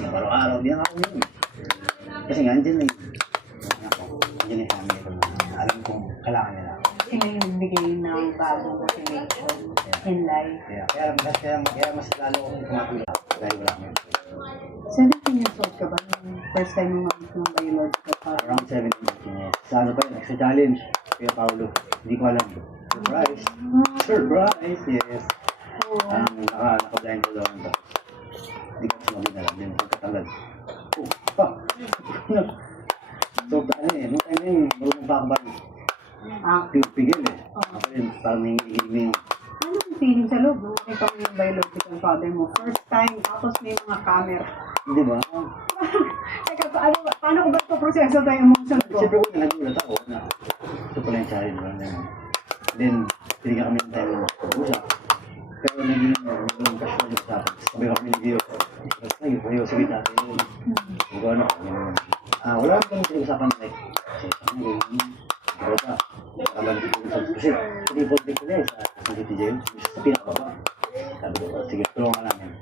Kasi araw-araw, di na ako yun. Kasi nga, andyan na yun. Andyan na yung family ko na alam kong kailangan nila. Sino yung nagbigay ng bagong motivation in life? Kaya mas lalo akong tumatulak dahil wala kami. 17 years old ka ba nung first time mo mamit ng biological father? Around 17 years. Sa ano pa yun, extra challenge. Kuya Paolo, hindi ko alam. Surprise! Surprise! Yes! Naka-blind ko doon. Hindi ko sumabit na lang din. Pagkatalag. So, ano eh, nung time yun, marunong pa ako ba pigil eh. Ako yun, parang nanginginig. Ano yung feeling sa loob? Nung nakita mo yung biological father mo, first time, tapos may mga camera. Hindi ba? Teka, paano ko ba ito proseso tayo emotion ko? Siyempre ko nagulat ako na ito pala yung challenge ba na yun. Then, pinigyan kami ng time na usap. Pero naging casual yung usapan. Sabi kami ng video ko. Nag-video, sige natin yun. Hindi ko ano, wala kami pinag-usapan like, kasi pinipod-din ko na eh sa City Jail. Sa pinakababa. Sabi ko, sige, tulungan namin.